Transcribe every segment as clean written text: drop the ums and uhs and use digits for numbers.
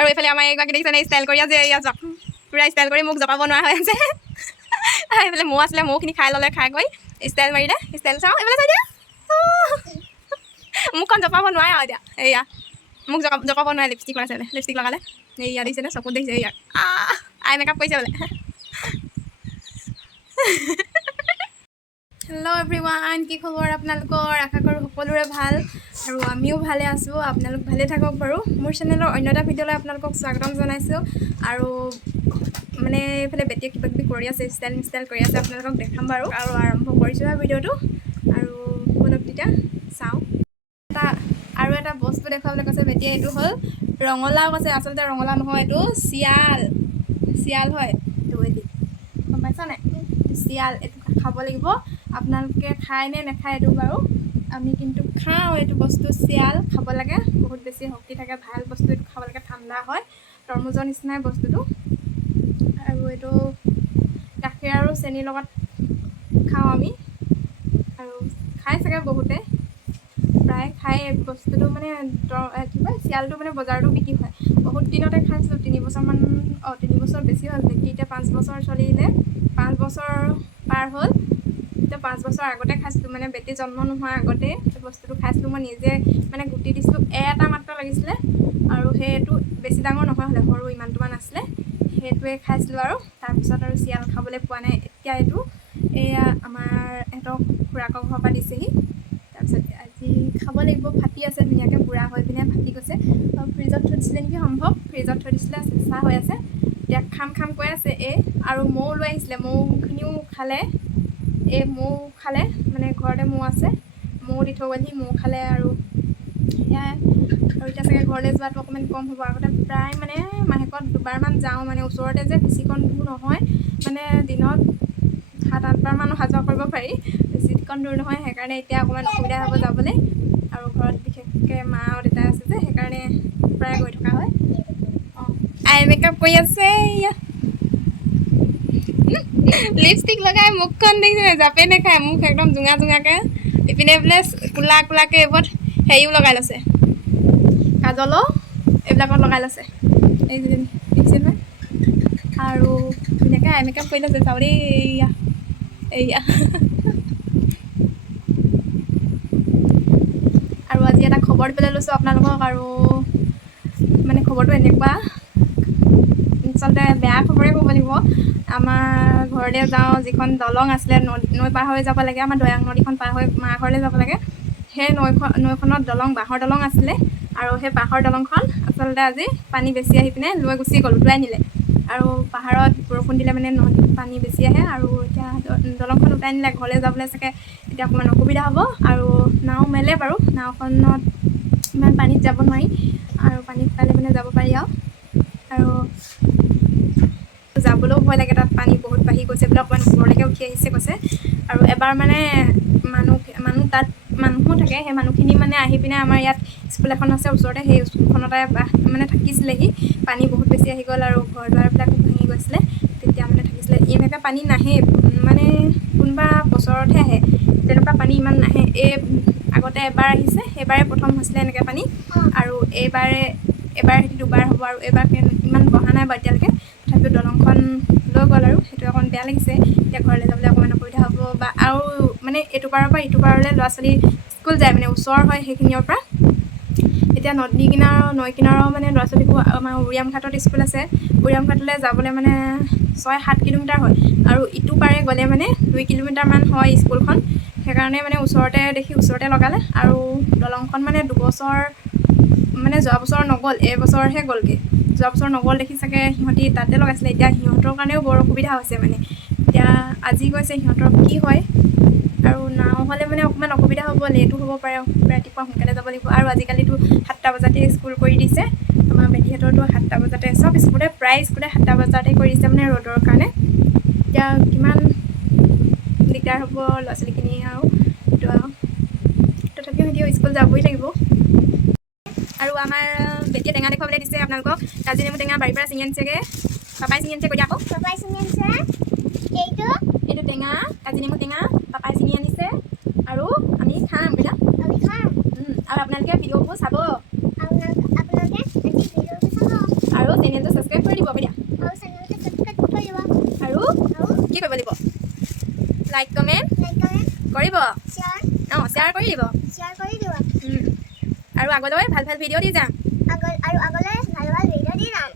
আৰু এইফালে আমাৰ এইগৰাকী দেখিছেনে ষ্টাইল কৰি আছে এয়া জপ পূৰা ষ্টাইল কৰি মোক জপাব নোৱাৰা হৈ আছে এইফালে মৌ আছিলে মৌখিনি খাই ল'লে খাই কৰি ষ্টাইল মাৰিলে ষ্টাইল চাওঁ এইফালে চাই দিয়া মুখখন জপাব নোৱাৰে আৰু এতিয়া এয়া মোক জপাব নোৱাৰে লিপষ্টিক লগাইছে বোলে লিপষ্টিক লগালে এয়া দেখিছেনে চকুত দেখিছে এয়া আই মেকআপ কৰিছে বোলে হেল্ল' এভৰিৱান কি খবৰ আপোনালোকৰ আশা কৰোঁ সকলোৰে ভাল আৰু আমিও ভালে আছোঁ আপোনালোক ভালে থাকক বাৰু মোৰ চেনেলৰ অন্য এটা ভিডিঅ'লৈ আপোনালোকক স্বাগতম জনাইছোঁ আৰু মানে এইফালে বেটিয়ে কিবা কিবি কৰি আছে ষ্টাইল কৰি আছে আপোনালোকক দেখাম বাৰু আৰু আৰম্ভ কৰিছোঁ ভিডিঅ'টো আৰু বলক তেতিয়া চাওঁ আৰু এটা বস্তু দেখুৱাবলৈ কৈছে বেটিয়ে এইটো হ'ল ৰঙালাও কৈছে আচলতে ৰঙালাও নহয় এইটো চিয়াল হয় এইটো এদি গম পাইছা নাই চিয়াল এইটো খাব লাগিব আপোনালোকে খায় নে নাখায় এইটো বাৰু আমি কিন্তু খাওঁ এইটো বস্তু চিয়াল খাব লাগে বহুত বেছি শক্তি থাকে ভাল বস্তু এইটো খাব লাগে ঠাণ্ডা হয় তৰমুজৰ নিচিনাই বস্তুটো আৰু এইটো গাখীৰ আৰু চেনিৰ লগত খাওঁ আমি আৰু খাই চাগে বহুতে প্ৰায় খাই বস্তুটো মানে কি কয় চিয়ালটো মানে বজাৰতো বিক্ৰী হয় বহুত দিনতে খাইছিলোঁ 3 বছৰমান 3 বছৰ বেছি হ'ল নেকি এতিয়া 5 বছৰ চলিলে 5 বছৰ পাৰ হ'ল এতিয়া 5 বছৰ আগতে খাইছিলোঁ মানে বেটি জন্ম নোহোৱাৰ আগতে এই বস্তুটো খাইছিলোঁ মই নিজে মানে গুটি দিছিলোঁ এটা মাত্ৰ লাগিছিলে আৰু সেইটো বেছি ডাঙৰ নহয় হ'লে সৰু ইমানটোমান আছিলে সেইটোৱে খাইছিলোঁ আৰু তাৰপিছত আৰু চিয়াল খাবলৈ পোৱা নাই এতিয়া এইটো এয়া আমাৰ এহঁতক খুৰাকৰ ঘৰৰ পৰা দিছেহি তাৰপিছত আজি খাব লাগিব ফাটি আছে ধুনীয়াকৈ বুঢ়া হৈ পিনে ফাটি গৈছে আৰু ফ্ৰিজত থৈ দিছিলে নেকি সম্ভৱ ফ্ৰিজত থৈ দিছিলে চেঁচা হৈ আছে এতিয়া খাম কৈ আছে আৰু মৌ লৈ আহিছিলে মৌখিনিও খালে মৌ খালে মানে ঘৰতে মৌ আছে মৌ দি থৈ গ'লহি মৌ খালে আৰু সেয়াই আৰু এতিয়া চাগে ঘৰলৈ যোৱাটো অকণমান কম হ'ব আগতে প্ৰায় মানে মাহেকত দুবাৰমান যাওঁ মানে ওচৰতে যে বেছিকণ দূৰ নহয় মানে দিনত 7-8বাৰমান অহা যোৱা কৰিব পাৰি বেছিকণ দূৰ নহয় সেইকাৰণে এতিয়া অকণমান অসুবিধা হ'ব যাবলৈ আৰু ঘৰত বিশেষকৈ মা আৰু দেউতা আছে যে সেইকাৰণে প্ৰায় গৈ থকা হয় আই মেকআপ কৰি আছে লিপষ্টিক লগাই মুখখন দেখিছে জাপে নেখায় মুখ একদম জোঙাকৈ ইপিনে বোলে কোলাকৈ এইবোৰত হেৰিও লগাই লৈছে কাজলো এইবিলাকত লগাই লৈছে এই দেখিছে নহয় আৰু ধুনীয়াকৈ আই মেকআপ কৰি লৈছে চাওঁ দেই এয়া আৰু আজি এটা খবৰ দিবলৈ লৈছোঁ আপোনালোকক আৰু মানে খবৰটো এনেকুৱা আচলতে বেয়া খবৰে ক'ব লাগিব আমাৰ ঘৰলৈ যাওঁ যিখন দলং আছিলে নৈ পাৰ হৈ যাব লাগে আমাৰ দৈয়াং নদীখন পাৰ হৈ মা ঘৰলৈ যাব লাগে সেই নৈখনত বাঁহৰ দলং আছিলে আৰু সেই বাঁহৰ দলংখন আচলতে আজি পানী বেছি আহি পিনে লৈ গুচি গ'ল উটুৱাই নিলে আৰু পাহাৰত বৰষুণ দিলে মানে নদীত পানী বেছি আহে আৰু এতিয়া দলংখন উটাই নিলে ঘৰলৈ যাবলৈ চাগে এতিয়া অকণমান অসুবিধা হ'ব আৰু নাও মেলে বাৰু নাওখনত ইমান পানীত যাব নোৱাৰি আৰু পানীত পালে মানে যাব পাৰি আৰু যাবলৈও ভয় লাগে তাত পানী বহুত বাঢ়ি গৈছে বোলে অকণমান ওপৰলৈকে উঠি আহিছে কৈছে আৰু এবাৰ মানে মানুহ তাত মানুহো থাকে সেই মানুহখিনি মানে আহি পিনে আমাৰ ইয়াত স্কুল এখন আছে ওচৰতে সেই স্কুলখনতে মানে থাকিছিলেহি পানী বহুত বেছি আহি গ'ল আৰু ঘৰ দুৱাৰবিলাকো ভাঙি গৈছিলে তেতিয়া মানে থাকিছিলে এনেকৈ পানী নাহে মানে কোনোবা বছৰতহে আহে তেনেকুৱা পানী ইমান নাহে আগতে এবাৰ আহিছে সেইবাৰে প্ৰথম হৈছিলে এনেকৈ পানী আৰু এবাৰ সৈতে দুবাৰ হ'ব আৰু এইবাৰ ইমান বহা নাই বাৰু এতিয়ালৈকে তথাপিও দলংখন লৈ গ'ল আৰু সেইটো অকণ বেয়া লাগিছে এতিয়া ঘৰলৈ যাবলৈ অকণমান অসুবিধা হ'ব বা আৰু মানে এইটো পাৰৰ পৰা ইটো পাৰলৈ ল'ৰা ছোৱালী স্কুল যায় মানে ওচৰ হয় সেইখিনিৰ পৰা এতিয়া নৈ কিনাৰৰ মানে ল'ৰা ছোৱালীবোৰ আমাৰ উৰিয়াম ঘাটত স্কুল আছে উৰিয়াম ঘাটলৈ যাবলৈ মানে 6-7 কিলোমিটাৰ হয় আৰু ইটো পাৰে গ'লে মানে 2 কিলোমিটাৰমান হয় স্কুলখন সেইকাৰণে মানে ওচৰতে লগালে আৰু দলংখন মানে 2 বছৰ মানে যোৱা বছৰ নগ'ল এইবছৰহে গ'লগৈ যোৱা বছৰ নগ'ল দেখি চাগে সিহঁতি তাতে লগাইছিলে এতিয়া সিহঁতৰ কাৰণেও বৰ অসুবিধা হৈছে মানে এতিয়া আজি গৈছে সিহঁতৰ কি হয় আৰু নাও হ'লে মানে অকণমান অসুবিধা হ'ব লেটো হ'ব পাৰে ৰাতিপুৱা সোনকালে যাব লাগিব আৰু আজিকালিতো 7টা বজাতে স্কুল কৰি দিছে আমাৰ বেটিহঁতৰতো 7টা বজাতে চব স্কুলে প্ৰায় স্কুলে 7টা বজাতে কৰি দিছে মানে ৰ'দৰ কাৰণে এতিয়া কিমান দিগদাৰ হ'ব ল'ৰা ছোৱালীখিনি আৰু তথাপিও সিহঁতিও স্কুল যাবই লাগিব আৰু আমাৰ বেটিয়ে টেঙা দেখুৱাবলৈ দিছে আপোনালোকক কাজি নেমু টেঙা বাৰীৰ পৰা ছিঙি আনিছেগৈ পাপাই ছিঙি আনিছে কৈ দিয়া আকৌ পাপাই ছিঙি আনিছে এইটো টেঙা কাজি নেমু টেঙা পাপাই ছিঙি আনিছে আৰু আমি খাম বোলা আৰু আপোনালোকে ভিডিঅ'বোৰ চাব আৰু চেনেলটো ছাবস্ক্ৰাইব কৰি দিব দিয়া আৰু চেনেলটো ছাবস্ক্ৰাইব কৰি দিব আৰু কি কৰিব লাগিব লাইক কমেণ্ট কৰিব শ্বেয়াৰ কৰি দিব আৰু আগলৈ ভাল ভাল ভিডিঅ' দি যাম আগলৈ ভাল ভিডিঅ' দি যাম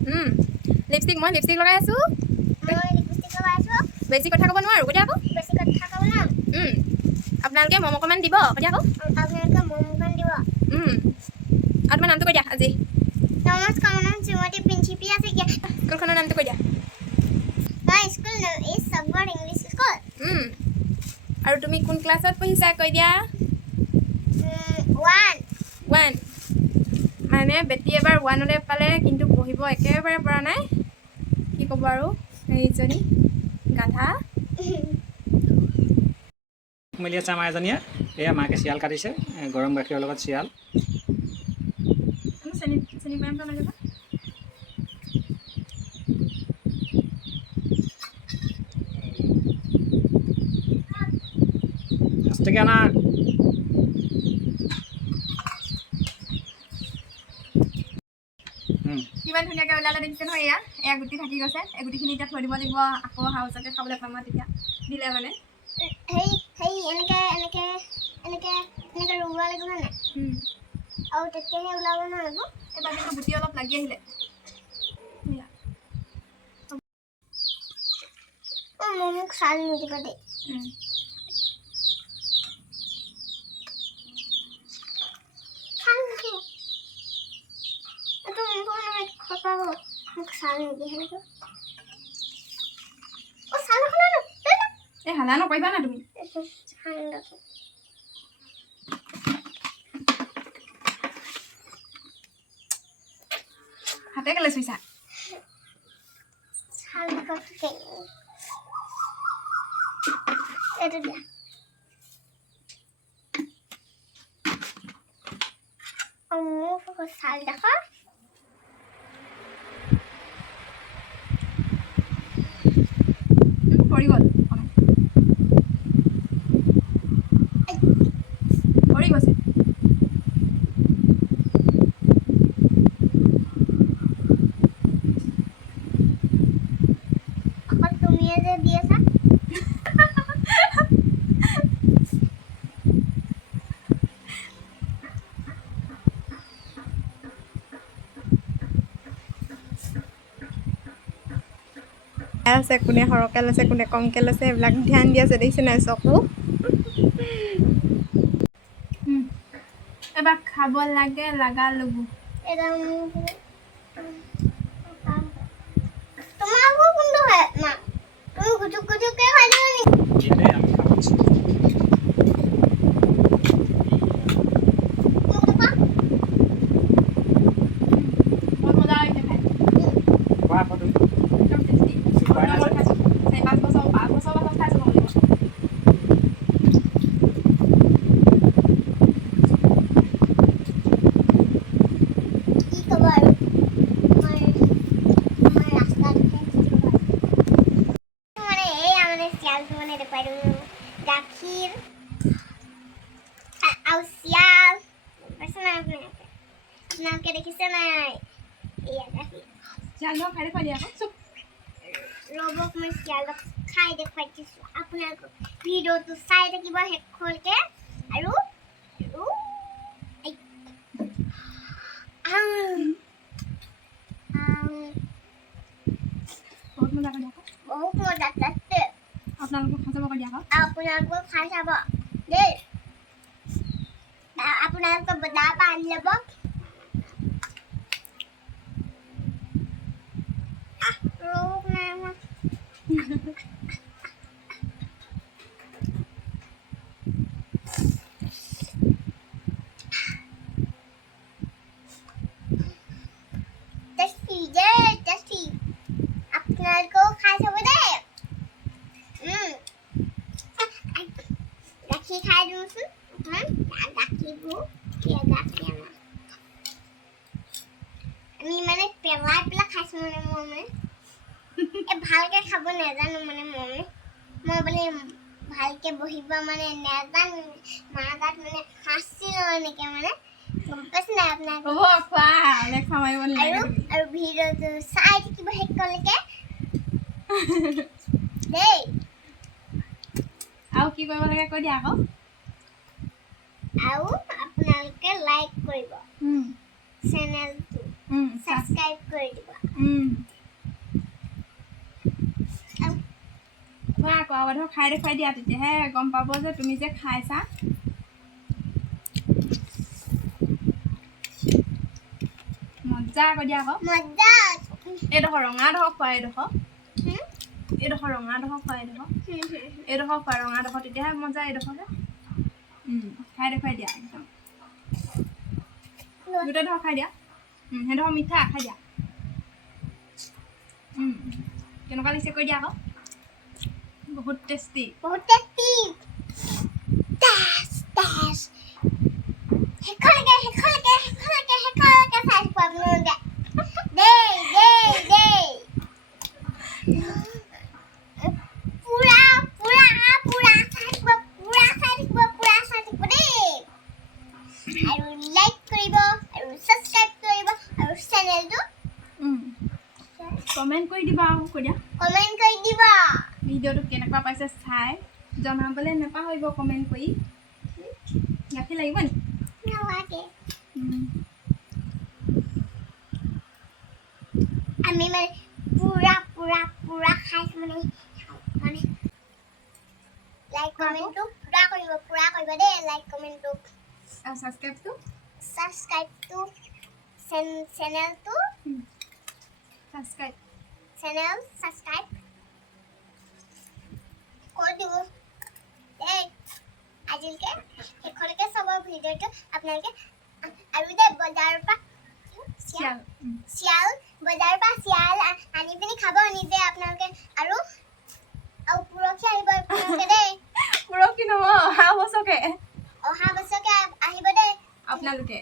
লিপষ্টিক মই লিপষ্টিক লগাই আছোঁ বেছি কথা ক'ব নোৱাৰোঁ কৈ আকৌ আপোনালোকে মম অকণমান দিব কৈ আকৌ আৰু তোমাৰ নামটো কৈ দিয়া আজি নমস্কাৰ মোৰ নাম শ্ৰীমতী প্ৰিন্সিপি আছে স্কুলখনৰ নামটো কৈ দিয়া My school name is Subword English School. আৰু তুমি কোন ক্লাছত পঢ়িছা কৈ দিয়া 1 মানে বেটি এবাৰ 1লৈ পালে কিন্তু পঢ়িব একেবাৰে পৰা নাই কি ক'ব আৰু এইজনী গাধা মেলি আছে আমাৰ এজনীয়ে এয়া মাকে চিয়াল কাটিছে গৰম গাখীৰৰ লগত চিয়াল আস্তেকে আনা কিমান ধুনীয়াকৈ ওলালে দেখিছে নহয় এয়া গুটি থাকি গৈছে এই গুটিখিনি এতিয়া থৈ দিব লাগিব আকৌ হাউচতে খাবলৈ পাম তেতিয়া দিলে মানে এনেকে ৰুব লাগিব মানে আৰু তেতিয়াহে ওলাব নহয় এবাৰ কিন্তু গুটি অলপ লাগি আহিলে মোক চাল নিদিব দেই মোক চাল নিদিয়ে সেনেকৈ এই হালা নকৰিবা না তুমি হাতে কেলে চুইছা এইটো দিয়া মোক চাল দেখা পৰি গ'ল পৰি গৈছে তুমিয়ে যে দি আছা আছে কোনে সৰহকৈ লৈছে কোনে কমকৈ লৈছে এইবিলাক ধ্যান দি আছে দেখিছে নাই চকু এবাৰ খাব লাগে লাগা লগু তোমাকো কোনটো হয় মা তুমি গুটুককে খাই দিবা নেকি আমি খাবছো বহুত মজা লাগিছে খাই কোৱা আকৌ তুমি একদম টেষ্টি খাইছোঁ 5 বছৰ পাছত খাইছোঁ কি ক'ব আৰু আমাৰ ৰাস্তাত মানে এই চিয়ালটো মানে দেখুৱাই দিওঁ গাখীৰ আৰু চিয়াল পাইছে নাই আপোনালোকে দেখিছে নাই এয়া গাখীৰ চিয়ালক খাই দেখুৱাই দিয়া আকৌ চুপ ৰ'বক মই চিয়ালক খাই দেখুৱাই দিছোঁ আপোনালোকক ভিডিঅ'টো চাই থাকিব শেষলৈকে আৰু বহুত মজা কৰি দিয়া বহুত মজা আছে আপোনালোকক খাই চাব কৰি দিয়া আকৌ আপোনালোকক খাই চাব দেই আপোনালোকে বজাৰ পৰা আনি ল'ব ৰ'বক নাই টেষ্টি আপোনালোকেও খাই চাব দেই গাখীৰ খাই দিওঁচোন গাখীৰবোৰ গাখীৰ আমি মানে পেলাই খাইছোঁ মানে মই ভালকৈ খাব নাজানো মানে মই মানে ভালকৈ বহিব মানে নাজানো মা তাত মানে খাইছিলোঁ এনেকৈ মানে গম পাইছে নাই আপোনাক হ'ব খোৱা লেখা মাৰিব নালাগে তুমি। আৰু ভিডিঅ'টো চাই থাকিব শেষলৈকে দেই আৰু কি কৰিব লাগে কৈ দিয়া আকৌ আৰু আপোনালোকে লাইক কৰিব চেনেলটো ছাবস্ক্ৰাইব কৰি দিব খোৱা আকৌ আৰু খাই দেখুৱাই দিয়া তেতিয়াহে গম পাব যে তুমি যে খাইছা মজা আকৌ দিয়া আকৌ মজা এইডোখৰ ৰঙাডোখৰ খোৱা এইডোখৰ ৰঙাডোখৰ খোৱা এইডোখৰ খোৱা ৰঙাডোখৰ তেতিয়াহে মজা এইডোখৰহে খাই দেখুৱাই দিয়া একদম গোটেইডোখৰ খাই দিয়া সেইডোখৰ মিঠা খাই দিয়া কেনেকুৱা লাগিছে কৈ দিয়া আকৌ বহুত টেষ্টি বহুত টেষ্টি টেষ্ট শেষলৈকে চাই থাকিব আপোনালোকে দেই পুৰা চাই থাকিব দেই আৰু লাইক কৰিব আৰু ছাবস্ক্ৰাইব কৰিব আৰু চেনেলটো কমেণ্ট কৰি দিবা আকৌ কৈ দিয়া কমেণ্ট কৰি দিব ভিডিঅ'টো কেনেকুৱা পাইছে চাই জনাবলৈ নাপাহৰিব কমেণ্ট কৰি গাখীৰ লাগিব নি নালাগে আমি মানে পুৰা খাইছো মানে লাইক কমেণ্টটো পুৰা কৰিব দেই লাইক কমেণ্টটো আৰু ছাবস্ক্ৰাইবটো চেনেলটো ছাবস্ক্ৰাইব কৰি দিব দেই আজিলৈকে শেষলৈকে চাব ভিডিঅ'টো আপোনালোকে আৰু যে বজাৰৰ পৰা বজাৰৰ পৰা শিয়াল আনি পিনি খাব নিজে আপোনালোকে আৰু পৰহি আহিব আপোনালোকে দেই পৰহি নহয় অহা বছৰকে অহা বছৰকে আহিব দেই আপোনালোকে